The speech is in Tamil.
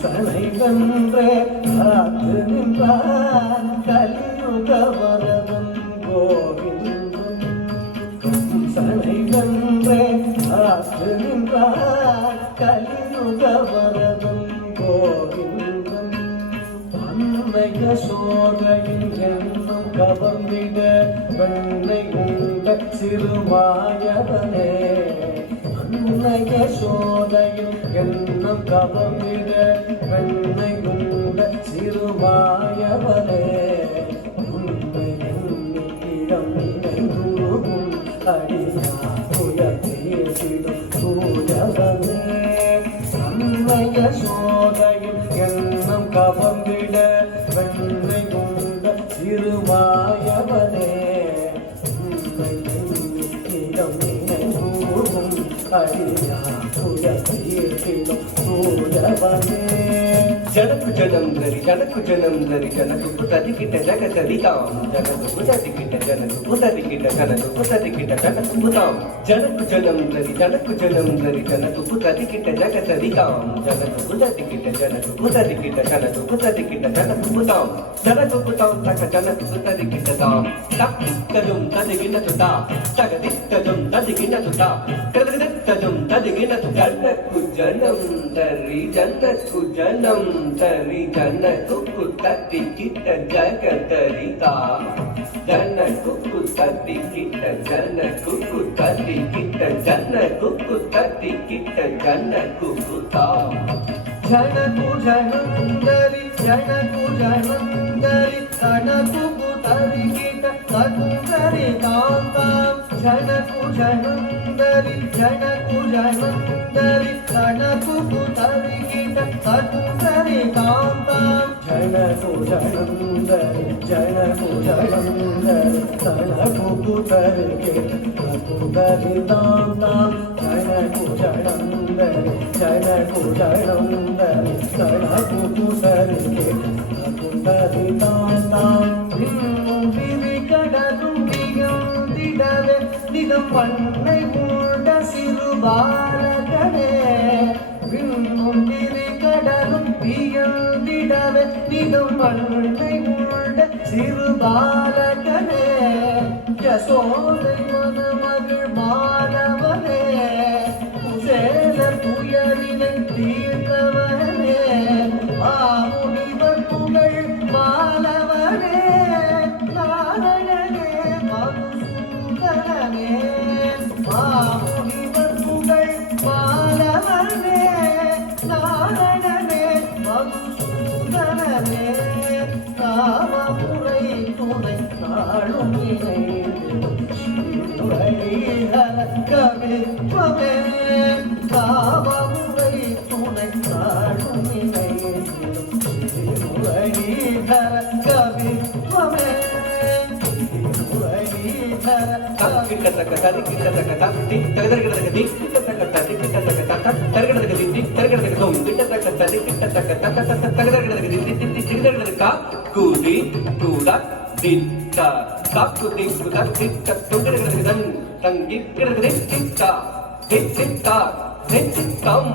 சனை வென்றே காத்து நின்றான் கலியுக வரதன் கோவிந்தன். சனை வென்றே காத்து நின்றான் கலியுக வரதன் கோவிந்தன். அன்னைய சோதையின் என்னும் கவர்ந்திட வெண்ணை உண்ட சிறுமாயவனே. அன்னைய சோதையின் என்னும் கவர்ந்திட வெண்ணை உண்ட சிறுமாயவனே. உண்மை என்னிடம் நினைவுறும் அடியா புயத்திடும் சூழவனே. அன்னைய சோதையின் என்னும் கவர்ந்திட வெண்ணை உண்ட சிறுமாயவனே. உண்மை என்னிடம் நினைவுறும் அடியா புயத்திடும் சூழவனே. జనకు జనందరి జనకు జనందరి జనకు పుతదికిట జగతదితాం. జనకు పుతదికిట జనకు పుతదికిట జనకు పుతదికిట జనకు పుతాం. జనకు జనందరి జనకు జనందరి జనకు పుతదికిట జగతదితాం. జనకు పుతదికిట జనకు పుతదికిట జనకు పుతదికిట జనకు పుతాం. జనకు పుతాం తక జనకు పుతదికిటతాం. తక్కిట్టజం తదిగినతుతా తగదిట్టజం తదిగినతుతా తగదిట్టజం తదిగినతు. జనకు జనందరి జనకు జనం தரி ஜன குக்கு தட்டி கிட்ட ஜகதரிதா. ஜன குக்கு தட்டி கிட்ட ஜன குக்கு தட்டி கிட்ட ஜன குக்கு தட்டி கிட்ட ஜன குக்குதா. ஜனகு ஜனந்தரி ஜனகு ஜனந்தரி கனகு தரி கிட்ட கதுந்தரி தாந்தாம். ஜனகு ஜனந்தரி ஜனகு ஜனந்தரி கனகு தரி கிட்ட கதுந்தரி தாந்தாம். ஜனகு ஜனந்தரி ஜனகு ஜனந்தரி கனகு தரி கிட்ட கதுந்தரி தாந்தாம். ஜனகு ஜனந்தரி ஜனகு ஜனந்தரி கனகு தரி கிட்ட கதுந்தரி தாந்தாம். கடலும் திகழ்ந்திடவே நிதம் பண்ணை மூட சிறுபாலகனே. விண்முந்திரி கடலும் திகழ்ந்திடவே நிதம் பண்ணை மூட சிறுபாலகனே. யசோதை மனமகள் மாணவனே. குசேலர் துயரினை தீர்த்தவனே. மாமுனிவர் புகழ் மாலவனே. நாரணனே மதுசூதனனே. மாமுனிவர் புகழ் மாலவனே. நாரணனே மதுசூதனனே. காமமுறை துணை நாளும் இணைந்திடும் ஸ்ரீஹர கவித்வமே. காமமுறை துணை நாளும் இணைந்திடும் ஸ்ரீஹர கவித்வமே. கிட்ட தக்க தரி கிட்ட தக்க தட்டி தகதர்கிட்ட தி கிட்ட தக்க தரி கிட்ட தக்க தட்ட தர்கிட்ட தி தர்கிட்ட தோம் கிட்ட தக்க தரி கிட்ட தக்க தட்ட தட்ட தகதர்கிட்ட தி தி தி திகதர்கிட்ட கா குதி குடா திட்ட காக்குதி குடா திட்ட தொங்கடகிட்ட தன் தங்கி கிட்ட திட்ட திட்ட திட்ட திட்டம்